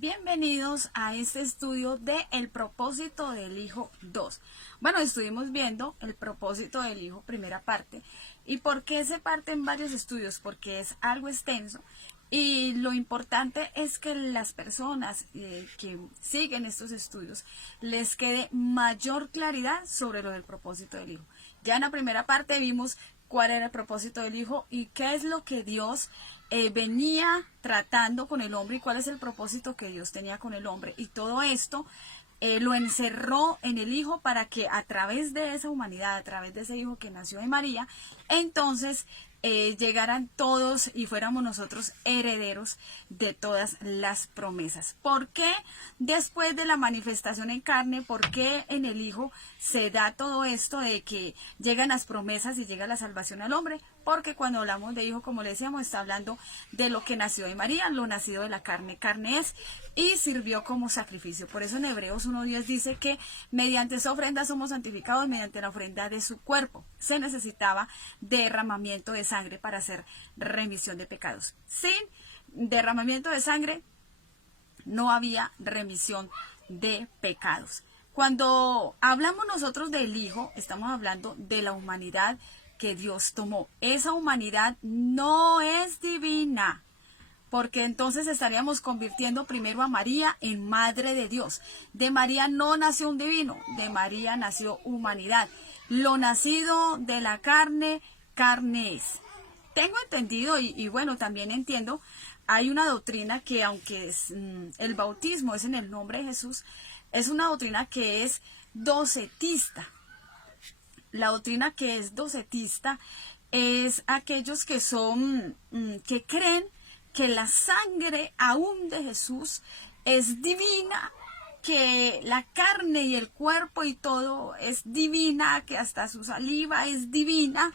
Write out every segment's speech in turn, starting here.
Bienvenidos a este estudio de El propósito del Hijo 2. Bueno, estuvimos viendo el propósito del Hijo, primera parte. ¿Y por qué se parte en varios estudios? Porque es algo extenso. Y lo importante es que las personas que siguen estos estudios les quede mayor claridad sobre lo del propósito del Hijo. Ya en la primera parte vimos cuál era el propósito del Hijo y qué es lo que Dios venía tratando con el hombre y cuál es el propósito que Dios tenía con el hombre. Y todo esto lo encerró en el Hijo para que a través de esa humanidad, a través de ese Hijo que nació de María, entonces llegaran todos y fuéramos nosotros herederos de todas las promesas. ¿Por qué después de la manifestación en carne, por qué en el Hijo se da todo esto de que llegan las promesas y llega la salvación al hombre? Porque cuando hablamos de Hijo, como le decíamos, está hablando de lo que nació de María, lo nacido de la carne, carne es, y sirvió como sacrificio. Por eso en Hebreos 1:10 dice que mediante esa ofrenda somos santificados, mediante la ofrenda de su cuerpo. Se necesitaba derramamiento de sangre para hacer remisión de pecados. Sin derramamiento de sangre no había remisión de pecados. Cuando hablamos nosotros del Hijo, estamos hablando de la humanidad que Dios tomó. Esa humanidad no es divina, porque entonces estaríamos convirtiendo primero a María en madre de Dios. De María no nació un divino, de María nació humanidad. Lo nacido de la carne, carne es. Tengo entendido y bueno, también entiendo, hay una doctrina que aunque el bautismo es en el nombre de Jesús, es una doctrina que es docetista. La doctrina que es docetista es aquellos que son, que creen que la sangre aún de Jesús es divina, que la carne y el cuerpo y todo es divina, que hasta su saliva es divina,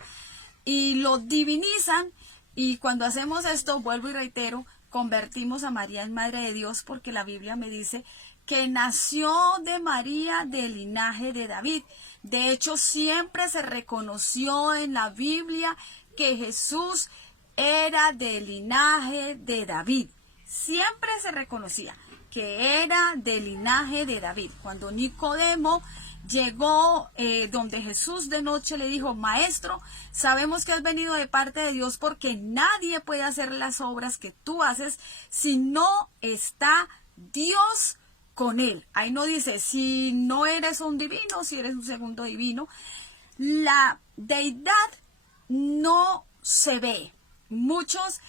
y lo divinizan. Y cuando hacemos esto, vuelvo y reitero, convertimos a María en Madre de Dios, porque la Biblia me dice que nació de María del linaje de David. De hecho, siempre se reconoció en la Biblia que Jesús era del linaje de David. Siempre se reconocía que era del linaje de David. Cuando Nicodemo llegó donde Jesús de noche le dijo: Maestro, sabemos que has venido de parte de Dios, porque nadie puede hacer las obras que tú haces si no está Dios con él. Ahí no dice si no eres un divino, si eres un segundo divino. La deidad no se ve. Muchos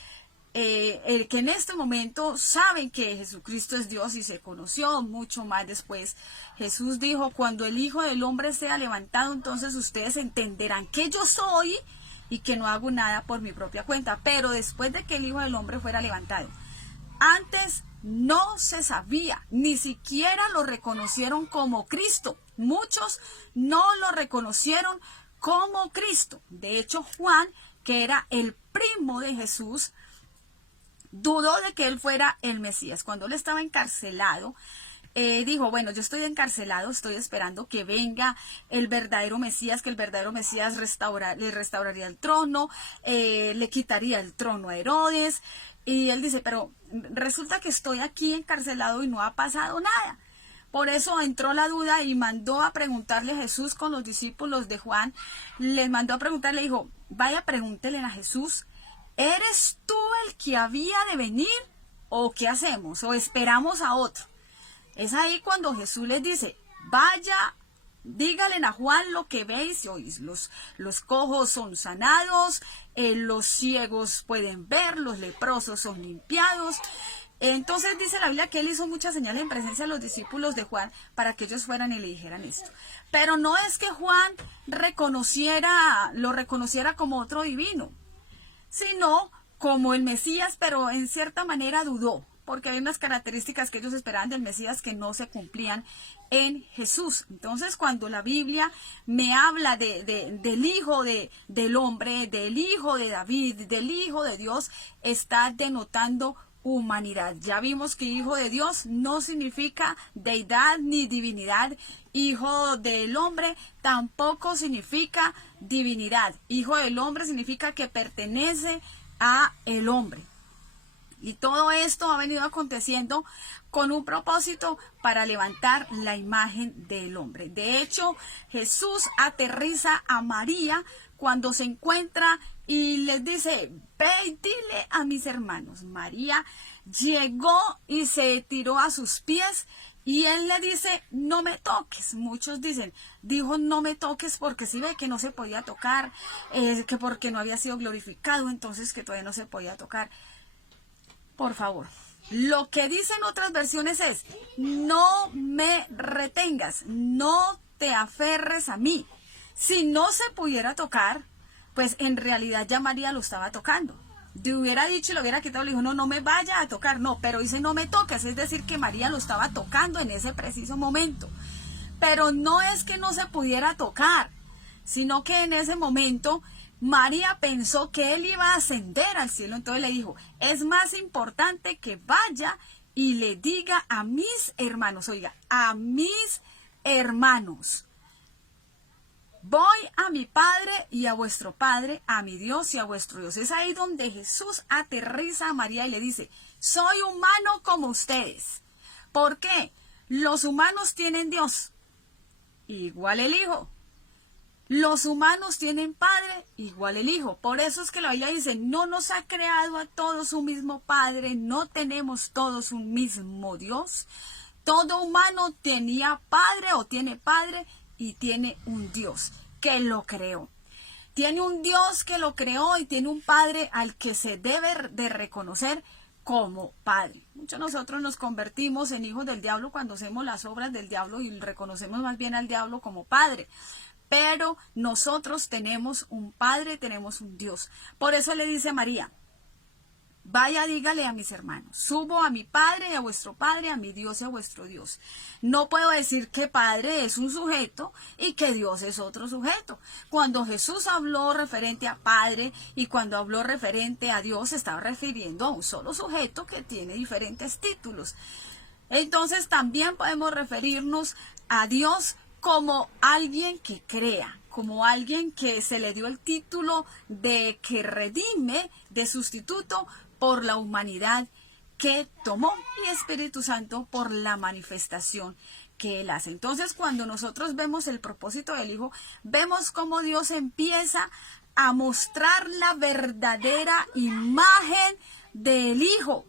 que en este momento saben que Jesucristo es Dios y se conoció mucho más después. Jesús dijo: cuando el Hijo del Hombre sea levantado, entonces ustedes entenderán que yo soy y que no hago nada por mi propia cuenta. Pero después de que el Hijo del Hombre fuera levantado, antes no se sabía, ni siquiera lo reconocieron como Cristo. Muchos no lo reconocieron como Cristo. De hecho, Juan, que era el primo de Jesús, dudó de que él fuera el Mesías. Cuando él estaba encarcelado, dijo: bueno, yo estoy encarcelado, estoy esperando que venga el verdadero Mesías, que el verdadero Mesías le restauraría el trono, le quitaría el trono a Herodes. Y él dice: pero resulta que estoy aquí encarcelado y no ha pasado nada. Por eso entró la duda y mandó a preguntarle a Jesús con los discípulos de Juan. Les mandó a preguntarle, dijo: vaya, pregúntele a Jesús: ¿eres tú el que había de venir? ¿O qué hacemos? ¿O esperamos a otro? Es ahí cuando Jesús les dice: vaya, díganle a Juan lo que veis y oís. Los cojos son sanados, los ciegos pueden ver, los leprosos son limpiados. Entonces dice la Biblia que él hizo muchas señales en presencia de los discípulos de Juan para que ellos fueran y le dijeran esto. Pero no es que Juan lo reconociera como otro divino, sino como el Mesías, pero en cierta manera dudó, porque hay unas características que ellos esperaban del Mesías que no se cumplían en Jesús. Entonces, cuando la Biblia me habla del Hijo del Hombre, del Hijo de David, del Hijo de Dios, está denotando humanidad. Ya vimos que Hijo de Dios no significa deidad ni divinidad. Hijo del Hombre tampoco significa divinidad. Hijo del Hombre significa que pertenece a el hombre. Y todo esto ha venido aconteciendo con un propósito para levantar la imagen del hombre. De hecho, Jesús aterriza a María cuando se encuentra y les dice, ve y dile a mis hermanos. María llegó y se tiró a sus pies y él le dice, no me toques. Muchos dicen, dijo no me toques porque si ve que no se podía tocar, que porque no había sido glorificado, entonces que todavía no se podía tocar. Por favor, lo que dicen otras versiones es, no me retengas, no te aferres a mí. Si no se pudiera tocar, pues en realidad ya María lo estaba tocando. Le hubiera dicho y lo hubiera quitado, le dijo, no me vaya a tocar, no, pero dice no me toques, es decir que María lo estaba tocando en ese preciso momento. Pero no es que no se pudiera tocar, sino que en ese momento María pensó que él iba a ascender al cielo, entonces le dijo, es más importante que vaya y le diga a mis hermanos, oiga, a mis hermanos, voy a mi Padre y a vuestro Padre, a mi Dios y a vuestro Dios. Es ahí donde Jesús aterriza a María y le dice, soy humano como ustedes. ¿Por qué? Los humanos tienen Dios, igual el Hijo. Los humanos tienen Padre, igual el Hijo. Por eso es que la Biblia dice, no nos ha creado a todos un mismo Padre, no tenemos todos un mismo Dios. Todo humano tenía Padre o tiene Padre y tiene un Dios que lo creó. Tiene un Dios que lo creó y tiene un Padre al que se debe de reconocer como Padre. Muchos de nosotros nos convertimos en hijos del diablo cuando hacemos las obras del diablo y reconocemos más bien al diablo como Padre. Pero nosotros tenemos un Padre, tenemos un Dios. Por eso le dice María, vaya, dígale a mis hermanos, subo a mi Padre y a vuestro Padre, a mi Dios y a vuestro Dios. No puedo decir que Padre es un sujeto y que Dios es otro sujeto. Cuando Jesús habló referente a Padre y cuando habló referente a Dios, se estaba refiriendo a un solo sujeto que tiene diferentes títulos. Entonces también podemos referirnos a Dios como alguien que crea, como alguien que se le dio el título de que redime, de sustituto por la humanidad que tomó, y Espíritu Santo por la manifestación que Él hace. Entonces, cuando nosotros vemos el propósito del Hijo, vemos cómo Dios empieza a mostrar la verdadera imagen del Hijo.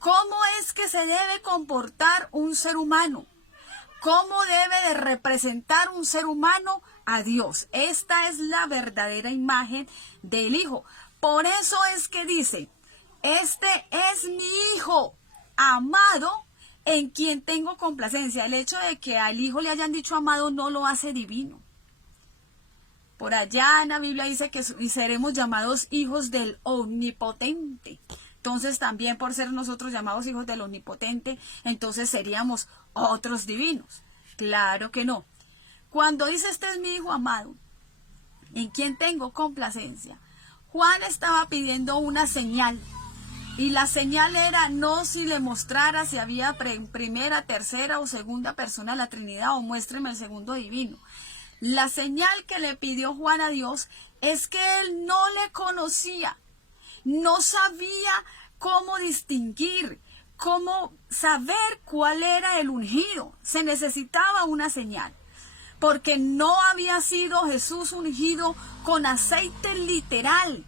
¿Cómo es que se debe comportar un ser humano? ¿Cómo debe de representar un ser humano a Dios? Esta es la verdadera imagen del Hijo. Por eso es que dice, este es mi Hijo amado en quien tengo complacencia. El hecho de que al Hijo le hayan dicho amado no lo hace divino. Por allá en la Biblia dice que seremos llamados hijos del Omnipotente. Entonces también por ser nosotros llamados hijos del Omnipotente, entonces seríamos otros divinos. Claro que no. Cuando dice este es mi Hijo amado, en quien tengo complacencia, Juan estaba pidiendo una señal. Y la señal era no si le mostrara si había primera, tercera o segunda persona de la Trinidad o muéstreme el segundo divino. La señal que le pidió Juan a Dios es que él no le conocía. No sabía cómo distinguir, cómo saber cuál era el ungido. Se necesitaba una señal, porque no había sido Jesús ungido con aceite literal,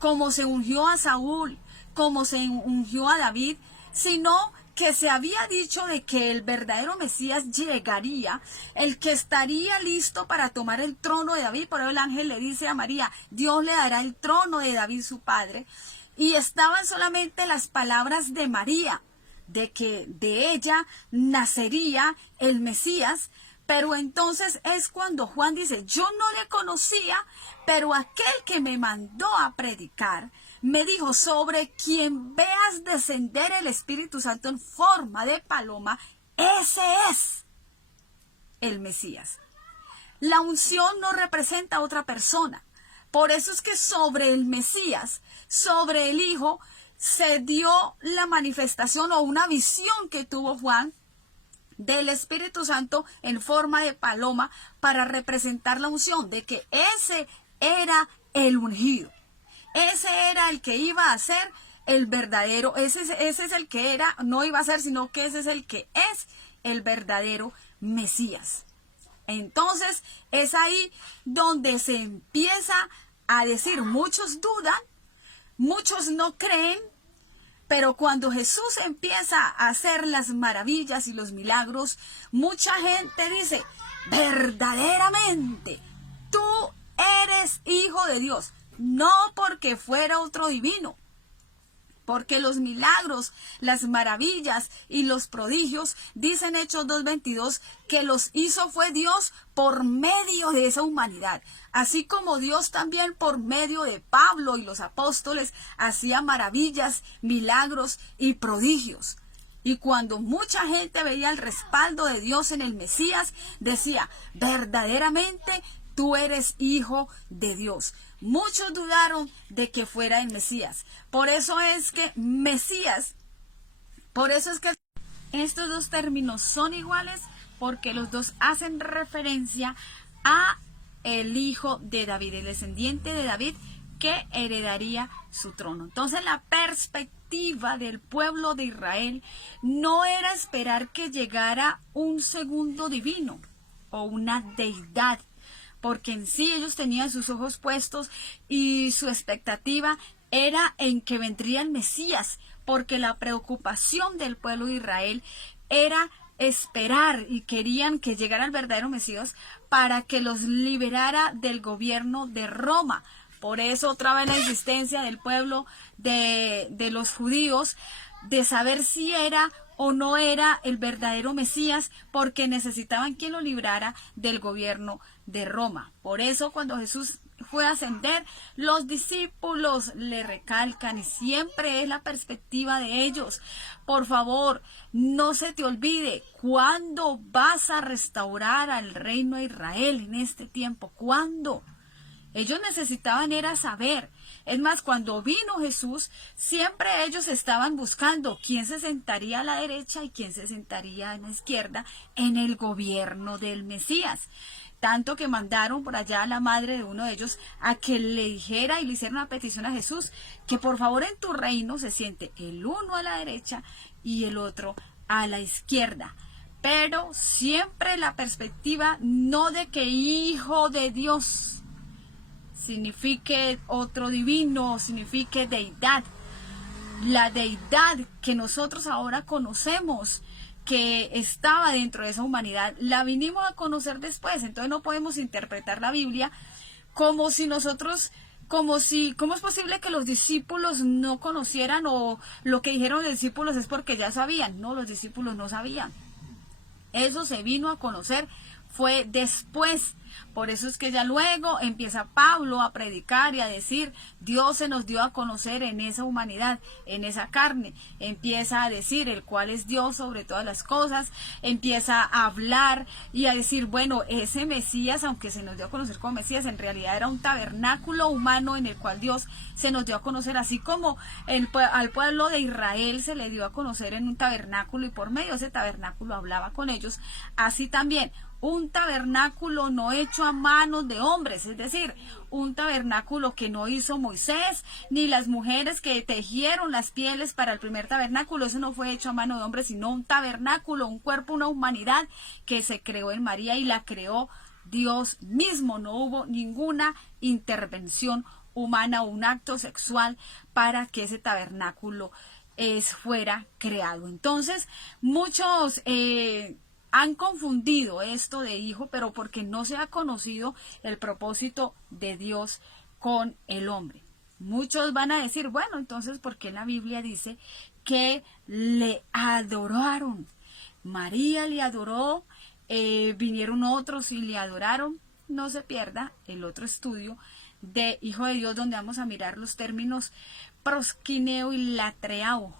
como se ungió a Saúl, como se ungió a David, sino que se había dicho de que el verdadero Mesías llegaría, el que estaría listo para tomar el trono de David. Por eso el ángel le dice a María, Dios le dará el trono de David su padre. Y estaban solamente las palabras de María, de que de ella nacería el Mesías. Pero entonces es cuando Juan dice, yo no le conocía, pero aquel que me mandó a predicar, me dijo, sobre quien veas descender el Espíritu Santo en forma de paloma, ese es el Mesías. La unción no representa a otra persona. Por eso es que sobre el Mesías, sobre el Hijo, se dio la manifestación o una visión que tuvo Juan del Espíritu Santo en forma de paloma para representar la unción de que ese era el ungido. Ese era el que iba a ser el verdadero, ese es el que era, no iba a ser, sino que ese es el que es el verdadero Mesías. Entonces es ahí donde se empieza a decir, muchos dudan, muchos no creen, pero cuando Jesús empieza a hacer las maravillas y los milagros, mucha gente dice, verdaderamente, tú eres hijo de Dios, no porque fuera otro divino. Porque los milagros, las maravillas y los prodigios, dicen Hechos 2:22, que los hizo fue Dios por medio de esa humanidad. Así como Dios también por medio de Pablo y los apóstoles hacía maravillas, milagros y prodigios. Y cuando mucha gente veía el respaldo de Dios en el Mesías, decía, verdaderamente tú eres hijo de Dios. Muchos dudaron de que fuera el Mesías. Por eso es que Mesías, por eso es que estos dos términos son iguales, porque los dos hacen referencia a el hijo de David, el descendiente de David que heredaría su trono. Entonces la perspectiva del pueblo de Israel no era esperar que llegara un segundo divino o una deidad, porque en sí ellos tenían sus ojos puestos y su expectativa era en que vendría el Mesías, porque la preocupación del pueblo de Israel era esperar y querían que llegara el verdadero Mesías para que los liberara del gobierno de Roma. Por eso otra vez la insistencia del pueblo de los judíos de saber si era o no era el verdadero Mesías, porque necesitaban quien lo librara del gobierno de Roma. Por eso cuando Jesús fue a ascender, los discípulos le recalcan, y siempre es la perspectiva de ellos, por favor, no se te olvide, ¿cuándo vas a restaurar al reino de Israel en este tiempo? ¿Cuándo? Ellos necesitaban era saber. Es más, cuando vino Jesús, siempre ellos estaban buscando quién se sentaría a la derecha y quién se sentaría a la izquierda en el gobierno del Mesías. Tanto que mandaron por allá a la madre de uno de ellos a que le dijera y le hiciera una petición a Jesús, que por favor en tu reino se siente el uno a la derecha y el otro a la izquierda. Pero siempre la perspectiva no de que hijo de Dios signifique otro divino, signifique deidad. La deidad que nosotros ahora conocemos, que estaba dentro de esa humanidad, la vinimos a conocer después. Entonces no podemos interpretar la Biblia como si nosotros, ¿cómo es posible que los discípulos no conocieran, o lo que dijeron los discípulos es porque ya sabían? No, los discípulos no sabían. Eso se vino a conocer fue después. Por eso es que ya luego empieza Pablo a predicar y a decir, Dios se nos dio a conocer en esa humanidad, en esa carne. Empieza a decir el cual es Dios sobre todas las cosas. Empieza a hablar y a decir, bueno, ese Mesías, aunque se nos dio a conocer como Mesías, en realidad era un tabernáculo humano en el cual Dios se nos dio a conocer, así como al pueblo de Israel se le dio a conocer en un tabernáculo y por medio de ese tabernáculo hablaba con ellos. Así también un tabernáculo no hecho a manos de hombres, es decir, un tabernáculo que no hizo Moisés, ni las mujeres que tejieron las pieles para el primer tabernáculo, eso no fue hecho a mano de hombres, sino un tabernáculo, un cuerpo, una humanidad que se creó en María y la creó Dios mismo. No hubo ninguna intervención humana o un acto sexual para que ese tabernáculo fuera creado. Entonces, muchos han confundido esto de hijo, pero porque no se ha conocido el propósito de Dios con el hombre. Muchos van a decir, bueno, entonces, ¿por qué la Biblia dice que le adoraron? María le adoró, vinieron otros y le adoraron. No se pierda el otro estudio de Hijo de Dios, donde vamos a mirar los términos prosquineo y latreao.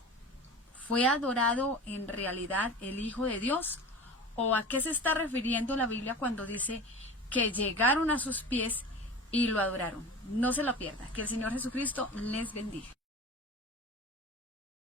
¿Fue adorado en realidad el Hijo de Dios? ¿O a qué se está refiriendo la Biblia cuando dice que llegaron a sus pies y lo adoraron? No se lo pierda. Que el Señor Jesucristo les bendiga.